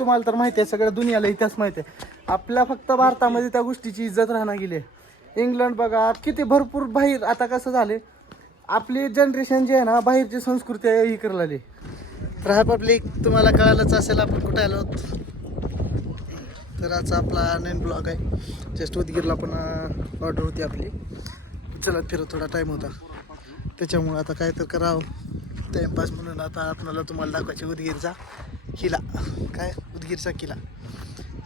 तुम्हाला तर माहिती आहे, सगळ्या दुनियाला इतिहास माहिती आहे. आपल्या फक्त भारतामध्ये त्या गोष्टीची इज्जत राहणार गेली. इंग्लंड बघा किती भरपूर बाहेर. आता कसं झाले, आपली जनरेशन जी आहे ना, बाहेरची संस्कृती ही करायला लागली. तर हा पब्लिक तुम्हाला कळालंच असेल आपण कुठे आलो. तर आजचा आपला नवीन ब्लॉग आहे. जस्ट उदगीरला पण ऑर्डर होती आपली, चलत फिरत थोडा टाईम होता, त्याच्यामुळं आता काय तर करावं टाईमपास म्हणून आता आपल्याला तुम्हाला दाखवायचे उदगीरचा किल्ला. काय उदगीरचा किल्ला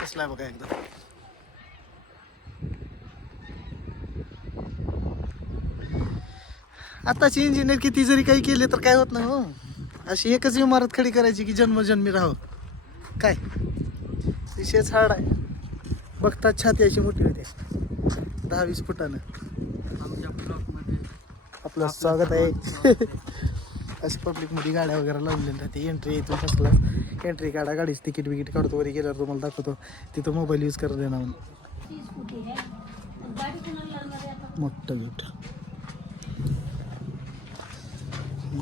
कसला आहे बघा एकदम. आताची इंजिनियर किती जरी काही केले तर काय होत नाही हो. अशी एकच इमारत खडी करायची की जन्मजन्मी राहावं. काय विषयच हार्ड आहे. बघतात छाती अशी मोठी होते 10-20 फुटानं. आपलं स्वागत आहे. असं पब्लिकमध्ये गाड्या वगैरे लावलेल्या राहते. एंट्री इथून कसला एंट्री काढा, गाडीचं तिकीट बिकीट काढतो, वरी गेल्यावर तुम्हाला दाखवतो. तिथं मोबाईल यूज करत देणार मोठं गिफ्ट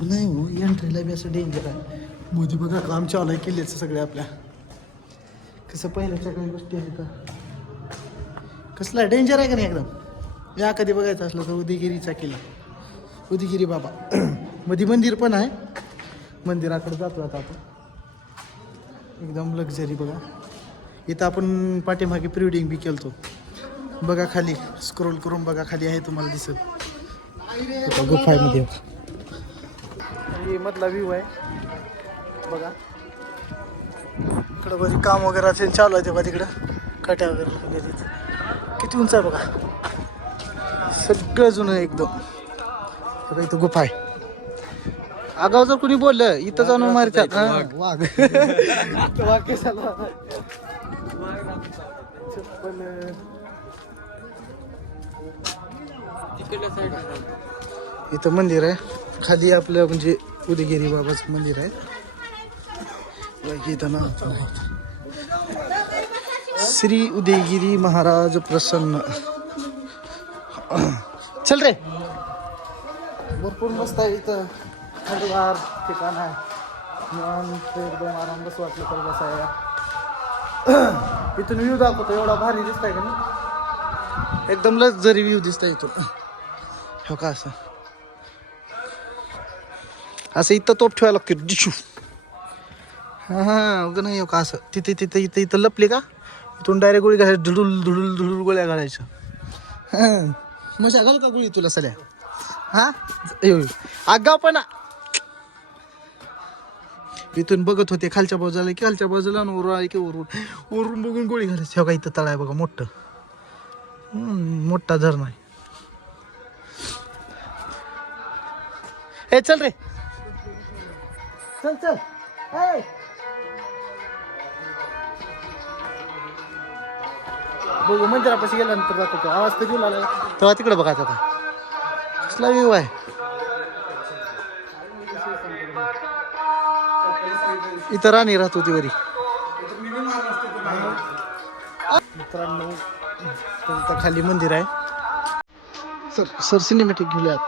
नाही हो. एंट्रीला बी असं डेंजर आहे. मोदी बघा काम चालू आहे किल्ल्याचं सगळे आपल्या. कसं पहिल्याच्या काही गोष्टी आहेत का, कसला डेंजर आहे का नाही एकदम. या कधी बघायचं असलं तर उदयगिरीचा किल्ला, उदयगिरी बाबा. मध्ये मंदिर पण आहे, मंदिराकडे जातो आता आपण. एकदम लक्झरी बघा. इथं आपण पाठीमागे प्रिवेडिंग बी केलतो. बघा खाली स्क्रोल करून बघा, खाली आहे तुम्हाला दिसत गुफामध्ये. मधला व्ह्यू आहे बघा. इकडं बरी काम वगैरे असेल चालू आहे तेव्हा तिकडं कट्या वगैरे लागल्या तिथं. किती उंच आहे बघा, सगळं जुनं एकदम. बघा इथं गुफा आहे. आगाव जर कोणी बोललं इथं जाऊन मारतात वाघ. इथं मंदिर आहे खाली आपलं, म्हणजे उदयगिरी बाबाचं मंदिर आहे. इथं नाव श्री उदयगिरी महाराज प्रसन्न. चल रे. भरपूर मस्त आहे इथं, थंडगार ठिकाण आहे. एकदम आराम बस वाटलं तर बसायला. इथून व्ह्यू दाखवतो, एवढा भारी दिसताय का नाही, एकदम लक्झरी व्ह्यू दिसतंय इथून. हो का असं असं इथं तोप ठेवायला लागते डिशू. हां नाही हो का असं तिथे तिथे इथं इथं लपले का इथून डायरेक्ट गोळी घालायची. धुडूल धुडूल धुडूल गोळ्या घालायच्या. हां मशा घाल का गोळी तुला सल्या. हां आगाव पण इथून बघत होते खालच्या बाजूला की खालच्या बाजूला, वरून आली की वरून बघून गोळी घालायची. हो का इथं तळ आहे बघा मोठं, मोठा धरण आहे. ए चल रे, चल चल. बघू मंदिरापाशी गेल्यानंतर दाखवतो. आवाज कधी आला तेव्हा तिकडे बघायचा का कसला व्ह्यू आहे. इथं राणी राहत होती वरी. मित्रांनो खाली मंदिर आहे. सर सिनेमॅटिक घेऊयात.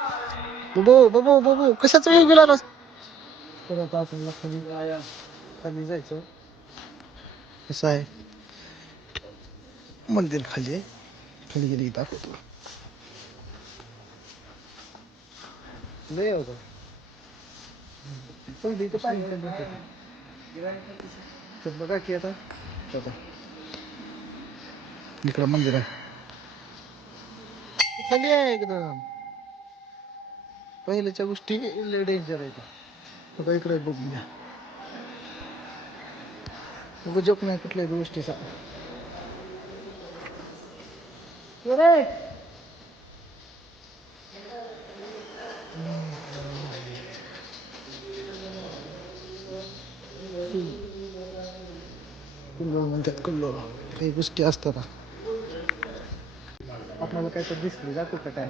बाबू बाबू बाबू कशाचा व्ह्यू गेला ना. परत आपण खाली जायचं. कसं आहे मंदिर खाली आहे, खाली गेली दाखवतो. लय होतं पण इथं पाणी बघा की आता इकडं मंदिर आहे खाली आहे एकदम. पहिल्याच्या गोष्टी लय डेंजर आहे. बघा इकडे बघूया. बघू जोक नाही कुठल्याही गोष्टीचा. कुल्लोळ म्हणतात कुल्लोळ. काही गोष्टी असतात आपल्याला काय तर दिसली जातो का काय.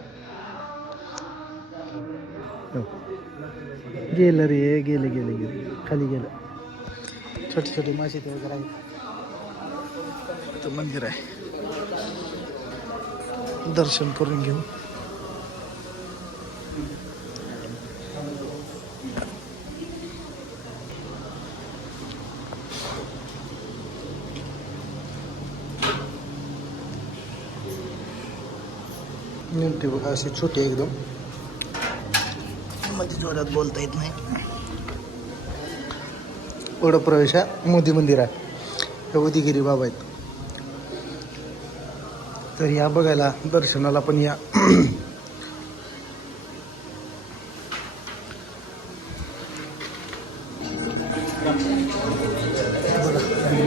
गेलं रे, गेले गेले गेले खाली गेलं. छोटे छोटे मासे ते वगैरे आहेत. मंदिर आहे, दर्शन करून घेऊ. निमते बघा असे छोटे एकदम, मध्ये जोरात बोलता येत नाही. एवढं प्रवेश आहे मोदी मंदिर आहे. हे उदिगिरी बाबा आहेत. तर या बघायला दर्शनाला पण या.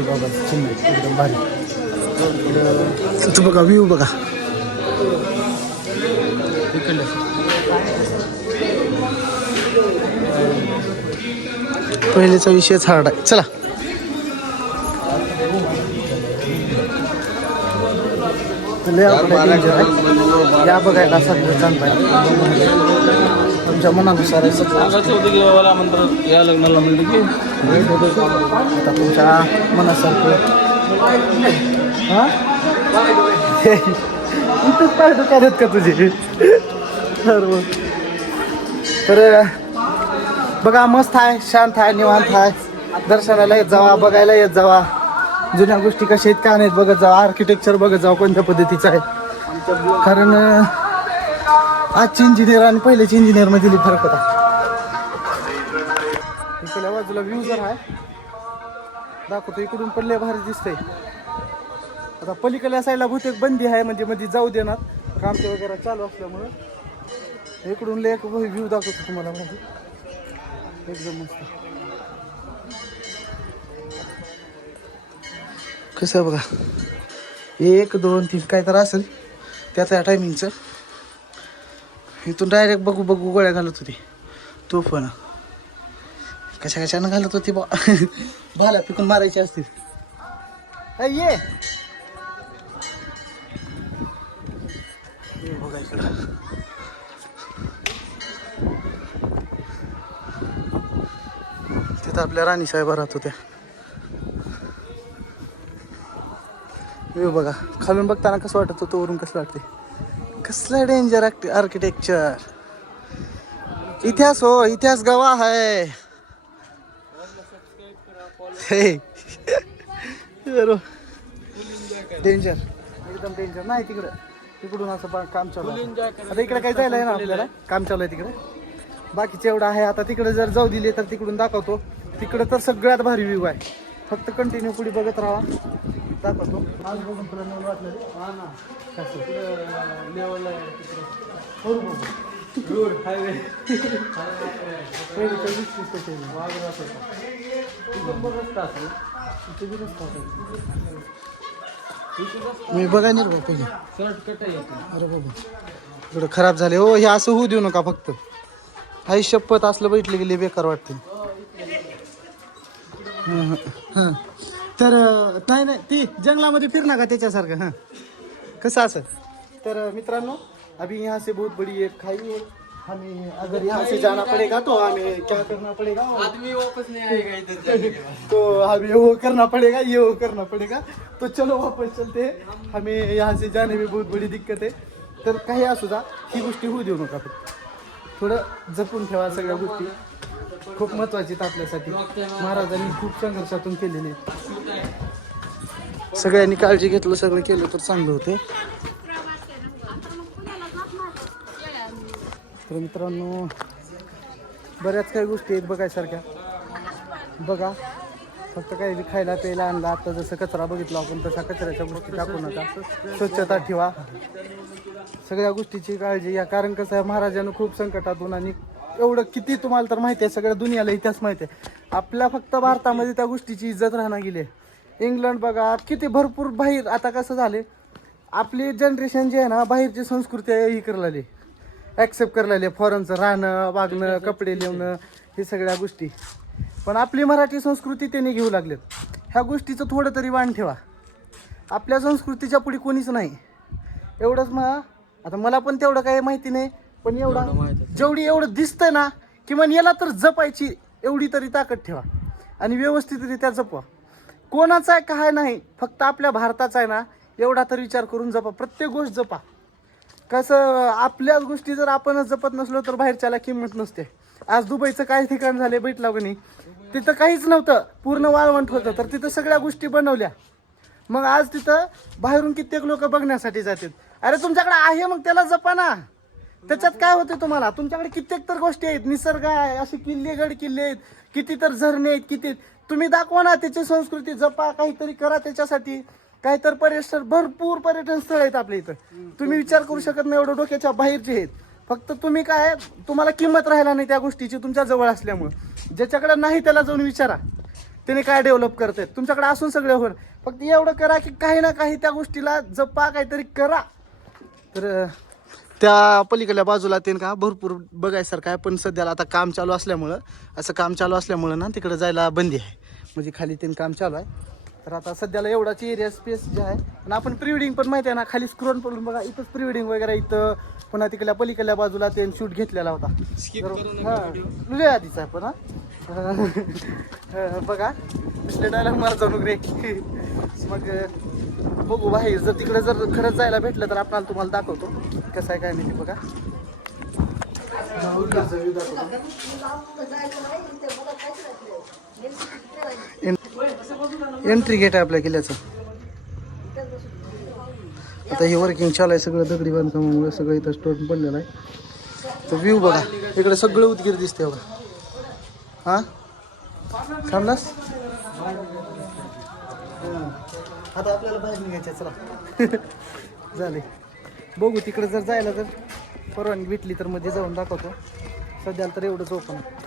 बाबा चिन्ह एकदम भारी. बघा व्ह्यू बघा. पहिलेचा विषयच हार्ड आहे. चला या बघायला सगळं चांगलं आहे. तुमच्या मनानुसार आहे सगळं. या लग्नाला म्हणलं की आता तुमच्या मनासारखं. हां इथंच पाय दुकानात का तुझे सर्व. तर बघा मस्त आहे, शांत आहे, निवांत आहे. दर्शनाला येत जावा, बघायला येत जावा. जुन्या गोष्टी कशा आहेत का नाहीत बघत जावा. आर्किटेक्चर बघत जावा कोणत्या पद्धतीचं आहे. कारण आजचे इंजिनियर आणि पहिल्याच्या इंजिनियरमध्ये फरक होता. इकडल्या बाजूला व्ह्यू जर आहे दाखवतो. इकडून पण लय भारी दिसतंय. आता पलीकडल्या साईडला बहुतेक बंदी आहे, म्हणजे मध्ये जाऊ देणार कामचे वगैरे चालू असल्यामुळं. इकडून लय एक व्ह्यू दाखवतो तुम्हाला. म्हणजे एकदम मस्त कसं आहे बघा. 1 2 3 काय तर असेल त्याचं टायमिंगचं. इथून डायरेक्ट बघू बघू गोळ्या घालत होती. तो पण कशा कशानं घालत होती बा. भाला पिकून मारायचे असतील. ये बघा इकडं. तिथं आपल्या राणी साहेबा राहत होत्या. व्ह्यू बघा. खालून बघताना कसं वाटत होतं, वरून कसं वाटते. कसलं डेंजर आर्किटेक्चर. इतिहास हो, इतिहास गवाह है. डेंजर एकदम डेंजर. नाही तिकडं तिकडून असं काम चालू आहे. आता इकडे काही जायला आहे ना आपल्याला, काम चालू आहे तिकडे. बाकीचं एवढं आहे. आता तिकडे जर जाऊ दिले तर तिकडून दाखवतो. तिकडं तर सगळ्यात भारी व्ह्यू आहे. फक्त कंटिन्यू पुढे बघत राहा, दाखवतो. आज बघून तुला नवल वाटलं रे. हा ना कसं लेवल आहे रोड हायवे. मी बघा नाही रे पहिले. अरे बाबा थोडं खराब झाले हो. हे असं होऊ देऊ नका फक्त. हाय शपथ असलं बैठले गेले बेकार वाटते. हां तर नाही नाही ती जंगलामध्ये फिरणार का त्याच्यासारखं. हां कसं असं. तर मित्रांनो अभी यहाँ से बहुत बड़ी एक खाई है. हमें अगर यहाँ से जाना पड़ेगा तो हमें क्या करना पड़ेगा. आदमी वापस नहीं आएगा इधर. तो हमें वो करना पड़ेगा, ये वो करना पड़ेगा. तो चलो वापस चलते हैं. हमें यहाँ से जाने में बहुत बड़ी दिक्कत है. तर काही असू द्या ही गोष्टी होऊ देऊ नका. थोडं जपून ठेवा सगळ्या गोष्टी. खूप महत्त्वाची आहेत आपल्यासाठी. महाराजांनी खूप संघर्षातून केलेले. सगळ्यांनी काळजी घेतलं, सगळं केलं तर चांगलं होते. तर मित्रांनो बऱ्याच काही गोष्टी आहेत बघायसारख्या. बघा फक्त काही बी खायला प्यायला आणला. आता जसं कचरा बघितला आपण तसा कचऱ्याच्या गोष्टी टाकू नका. स्वच्छता ठेवा. सगळ्या गोष्टीची काळजी घ्या. कारण कसं आहे महाराजांनी खूप संकटातून आणि एवढं किती तुम्हाला तर माहिती आहे, सगळ्या दुनियाला इतिहास माहिती आहे. आपल्या फक्त भारतामध्ये त्या गोष्टीची इज्जत राहणार गेली. इंग्लंड बघा किती भरपूर बाहेर. आता कसं झाले आपली जनरेशन जी आहे ना बाहेरची संस्कृती ही करायला लागली, ॲक्सेप्ट करायला लागली. फॉरेनचं राहणं वागणं कपडे लिवणं हे सगळ्या गोष्टी. पण आपली मराठी संस्कृती त्यांनी घेऊ लागलेत. ह्या गोष्टीचं थोडं तरी वाण ठेवा. आपल्या संस्कृतीच्या पुढे कोणीच नाही. एवढंच मग आता मला पण तेवढं काही माहिती नाही. पण एवढं जेवढी एवढं दिसतंय ना किमान याला तर जपायची एवढी तरी ताकद ठेवा आणि व्यवस्थितरित्या जपवा. कोणाचा आहे काय नाही, फक्त आपल्या भारताचा आहे ना एवढा तर विचार करून जपा. प्रत्येक गोष्ट जपा. कसं आपल्याच गोष्टी जर आपणच जपत नसलो तर बाहेरच्याला किंमत नसते. आज दुबईचं काय ठिकाण झाले बैठला की नाही, तिथं काहीच नव्हतं, पूर्ण वाळवंट होतं. तर तिथं सगळ्या गोष्टी बनवल्या. मग आज तिथं बाहेरून कित्येक लोक बघण्यासाठी जातात. अरे तुमच्याकडे आहे मग त्याला जपा ना. त्याच्यात काय होते तुम्हाला, तुमच्याकडे कित्येक तर गोष्टी आहेत, निसर्ग आहे, असे किल्ले गड किल्ले आहेत, किती तर झरणे आहेत, किती. तुम्ही दाखवा ना त्याची संस्कृती, जपा, काहीतरी करा त्याच्यासाठी. काहीतरी पर्यटन, भरपूर पर्यटन स्थळ आहेत आपल्या इथं. तुम्ही विचार करू शकत नाही, एवढं डोक्याच्या बाहेरचे आहेत. फक्त तुम्ही काय, तुम्हाला किंमत राहिला नाही त्या गोष्टीची तुमच्या जवळ असल्यामुळं. ज्याच्याकडे नाही त्याला जाऊन विचारा त्याने काय डेव्हलप करतायत. तुमच्याकडे असून सगळे होईल. फक्त एवढं करा की काही ना काही त्या गोष्टीला जपा, काहीतरी करा. तर त्या पलीकडल्या बाजूला ते का भरपूर बघायसारखं आहे, पण सध्याला आता काम चालू असल्यामुळं, असं काम चालू असल्यामुळं ना तिकडे जायला बंदी आहे. म्हणजे खाली ते काम चालू आहे. तर आता सध्याला एवढाच एरिया स्पेस जे आहे. आणि आपण प्री वेडिंग पण माहिती आहे ना, खाली स्क्रोल पडून बघा, इथंच प्री वेडिंग वगैरे इथं. पुन्हा तिकडल्या पलीकडल्या बाजूला ते शूट घेतलेला होता. लय आधीच आहे पण बघा दिसले डायलॉग मार जाऊ रे. मग बघू बाहेर, जर तिकडे जर खरंच जायला भेटलं तर आपल्याला तुम्हाला दाखवतो कसं आहे काय नाही ते. बघा एंट्री गेट आहे आपल्या किल्ल्याचं. आता हे वर्किंग चालू आहे, सगळं दगडी बांधकामामुळे सगळं इथं स्टोन पडलेलं आहे. तर व्ह्यू बघा, इकडे सगळं उदगीर दिसते बघा. हा थांबलास, आता आपल्याला बाहेर निघायचं, चला. झाले, बघू तिकडे जर जायला जर परवानगी भेटली तर मध्ये जाऊन दाखवतो. सध्या तर एवढंच ओपन आहे.